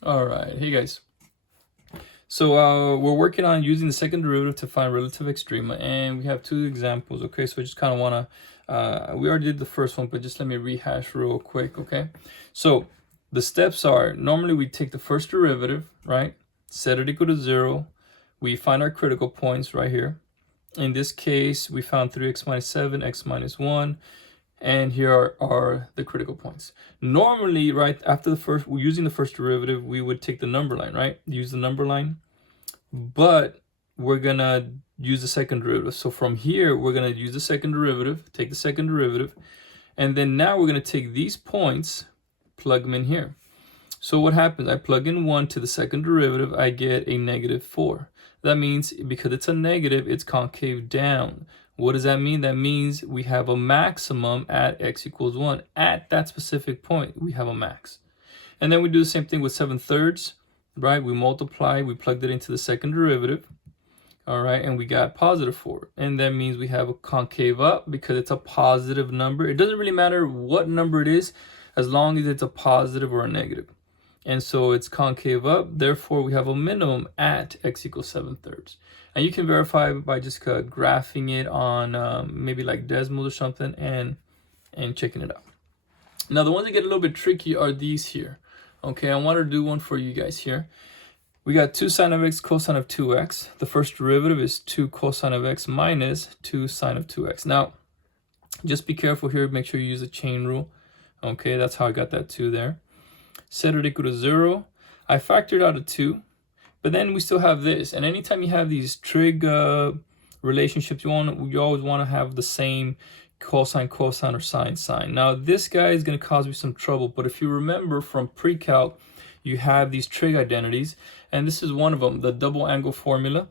All right, hey guys. So we're working on using the second derivative to find relative extrema, and we have two examples. Okay, so I just kind of want to, we already did the first one, but just let me rehash real quick. Okay, so the steps are, normally we take the first derivative, right, set it equal to 0, we find our critical points right here. In this case, we found 3x minus 7, x minus 1, and here are the critical points. Normally, right after the first, we're using the first derivative, we would take the number line, right? Use the number line, but we're gonna use the second derivative. So from here, we're gonna use the second derivative, take the second derivative, and then now we're gonna take these points, plug them in here. So what happens? I plug in 1 to the second derivative, I get a -4. That means because it's a negative, it's concave down. What does that mean? That means we have a maximum at x equals 1. At that specific point, we have a max. And then we do the same thing with 7/3, right? We multiply, we plugged it into the second derivative, all right, and we got +4. And that means we have a concave up because it's a positive number. It doesn't really matter what number it is, as long as it's a positive or a negative. And so it's concave up, therefore we have a minimum at x equals 7/3. And you can verify by just graphing it on maybe like Desmos or something and checking it out. Now the ones that get a little bit tricky are these here. Okay, I want to do one for you guys here. We got 2 sine of x cosine of 2x. The first derivative is 2 cosine of x minus 2 sine of 2x. Now, just be careful here. Make sure you use the chain rule. Okay, that's how I got that 2 there. Set it equal to 0. I factored out a 2, but then we still have this. And anytime you have these trig relationships, you always want to have the same cosine, cosine, or sine, sine. Now this guy is going to cause me some trouble, but if you remember from pre-calc, you have these trig identities, and this is one of them, the double angle formula.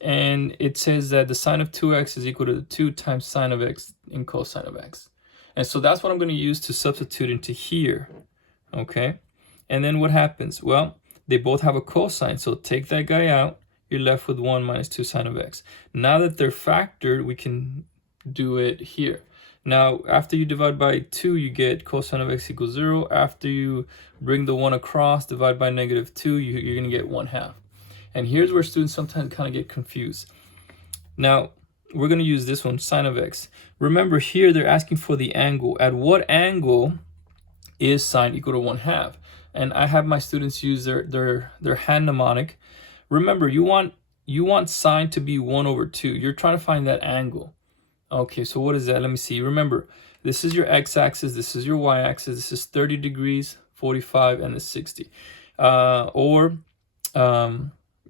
And it says that the sine of 2x is equal to 2 times sine of x in cosine of x. And so that's what I'm going to use to substitute into here. Okay, and then what happens? Well, they both have a cosine, so take that guy out, you're left with 1 minus 2 sine of x. Now that they're factored, we can do it here. Now, after you divide by 2, you get cosine of x equals 0. After you bring the 1 across, divide by -2, you're going to get 1/2. And here's where students sometimes kind of get confused. Now, we're going to use this one, sine of x. Remember, here they're asking for the angle. At what angle is sine equal to 1/2? And I have my students use their hand mnemonic. Remember, you want sine to be 1/2. You're trying to find that angle. Okay, so what is that? Let me see. Remember, this is your x-axis, this is your y-axis, this is 30 degrees, 45, and the 60.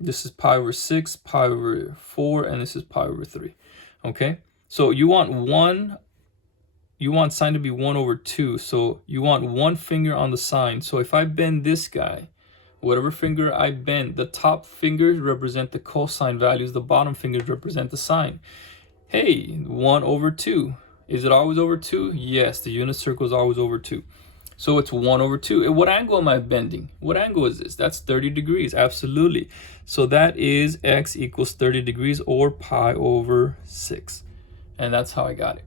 This is pi over 6, pi over 4, and this is pi over 3. Okay, so you want sine to be 1/2, so you want one finger on the sine. So if I bend this guy, whatever finger I bend, the top fingers represent the cosine values, the bottom fingers represent the sine. Hey, 1/2. Is it always over 2? Yes, the unit circle is always over 2. So it's 1/2. And what angle am I bending? What angle is this? That's 30 degrees, absolutely. So that is x equals 30 degrees or pi over 6. And that's how I got it.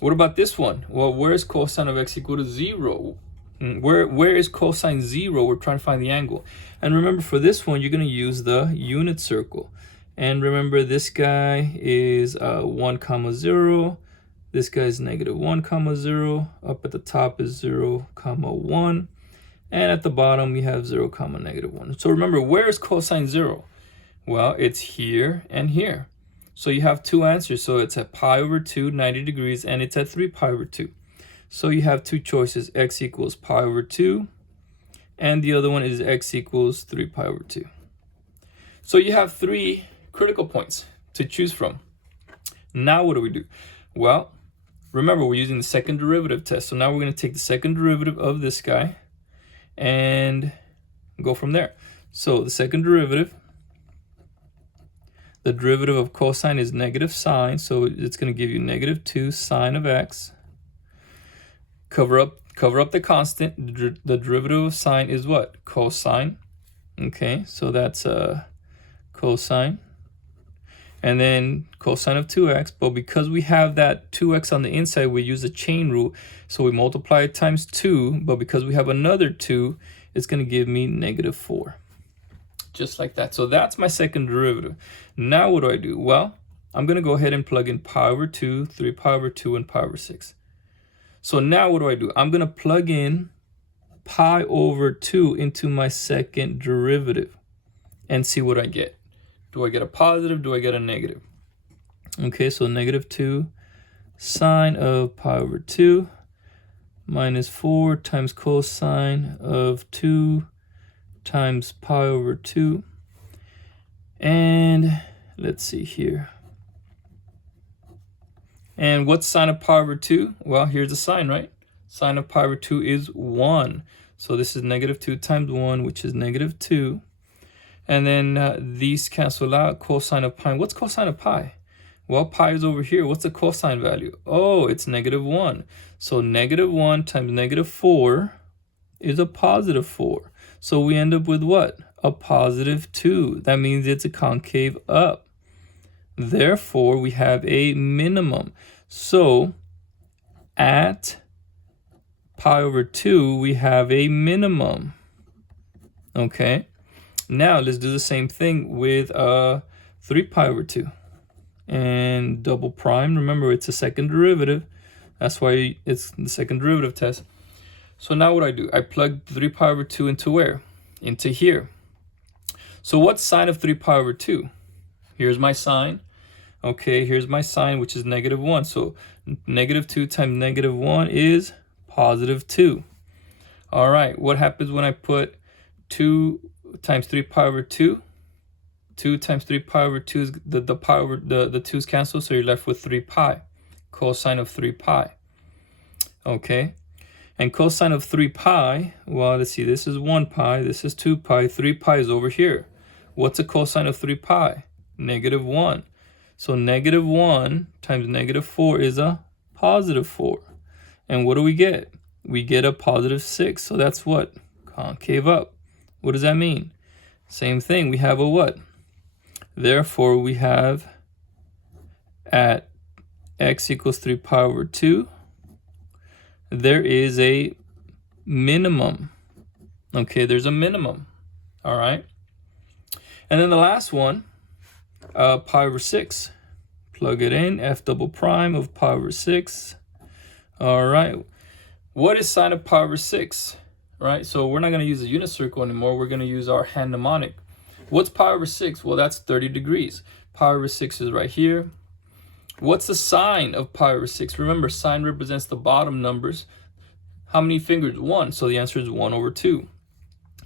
What about this one? Well, where is cosine of x equal to 0? Where is cosine 0? We're trying to find the angle. And remember, for this one, you're going to use the unit circle. And remember, this guy is 1, 0. This guy is -1, 0. Up at the top is 0, 1. And at the bottom, we have 0, -1. So remember, where is cosine 0? Well, it's here and here. So you have two answers. So it's at pi over 2, 90 degrees, and it's at 3 pi over 2. So you have two choices, x equals pi over 2, and the other one is x equals 3 pi over 2. So you have 3 critical points to choose from. Now what do we do? Well, remember, we're using the second derivative test. So now we're going to take the second derivative of this guy and go from there. So the second derivative, the derivative of cosine is negative sine, so it's going to give you -2 sine of x. Cover up the constant. The derivative of sine is what? Cosine. Okay, so that's cosine. And then cosine of 2x, but because we have that 2x on the inside, we use the chain rule. So we multiply it times 2, but because we have another 2, it's going to give me negative 4. Just like that. So that's my second derivative. Now what do? Well, I'm going to go ahead and plug in pi over 2, 3 pi over 2, and pi over 6. So now what do? I'm going to plug in pi over 2 into my second derivative and see what I get. Do I get a positive? Do I get a negative? Okay, so negative 2 sine of pi over 2 minus 4 times cosine of 2 times pi over 2. And let's see here. And what's sine of pi over 2? Well, here's the sign, right? Sine of pi over 2 is 1. So this is negative 2 times 1, which is negative 2. And then these cancel out. Cosine of pi. What's cosine of pi? Well, pi is over here. What's the cosine value? Oh, it's negative 1. So negative 1 times negative 4 is a positive 4. So we end up with what? A positive 2. That means it's a concave up. Therefore, we have a minimum. So at pi over 2, we have a minimum. Okay. Now let's do the same thing with 3 pi over 2. And double prime. Remember, it's a second derivative. That's why it's the second derivative test. So now what do? I plug 3 pi over 2 into where? Into here. So what's sine of 3 pi over 2? Here's my sine. Okay, here's my sine, which is negative 1. So negative 2 times negative 1 is positive 2. All right, what happens when I put 2 times 3 pi over 2? 2 times 3 pi over 2 is the pi over the 2's cancel, so you're left with 3 pi. Cosine of 3 pi. Okay. And cosine of 3 pi, well, let's see, this is 1 pi, this is 2 pi, 3 pi is over here. What's a cosine of 3 pi? Negative 1. So negative 1 times negative 4 is a positive 4. And what do we get? We get a positive 6. So that's what? Concave up. What does that mean? Same thing. We have a what? Therefore, we have at x equals 3 pi over 2, there is a minimum. Okay, there's a minimum. All right. And then the last one, pi over 6. Plug it in, f double prime of pi over 6. All right. What is sine of pi over 6? Right, so we're not going to use a unit circle anymore. We're going to use our hand mnemonic. What's pi over 6? Well, that's 30 degrees. Pi over 6 is right here. What's the sine of pi over 6? Remember, sine represents the bottom numbers. How many fingers? 1. So the answer is 1 over 2.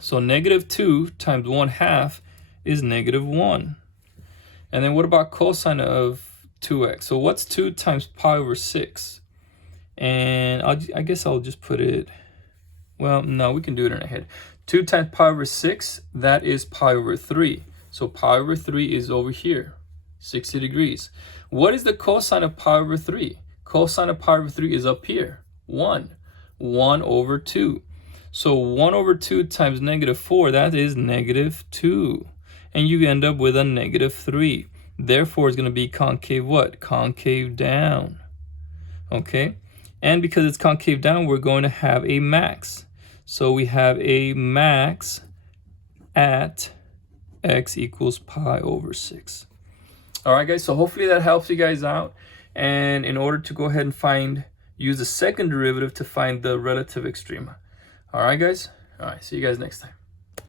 So negative 2 times 1/2 is negative 1. And then what about cosine of 2x? So what's 2 times pi over 6? And I guess I'll just put it, well, no, we can do it in our head. 2 times pi over 6, that is pi over 3. So pi over 3 is over here, 60 degrees. What is the cosine of pi over 3? Cosine of pi over 3 is up here, 1. 1 over 2. So 1 over 2 times negative 4, that is negative 2. And you end up with a negative 3. Therefore, it's going to be concave what? Concave down. Okay? And because it's concave down, we're going to have a max. So we have a max at x equals pi over 6. All right, guys. So hopefully that helps you guys out. And in order to go ahead and use the second derivative to find the relative extrema. All right, guys. All right. See you guys next time.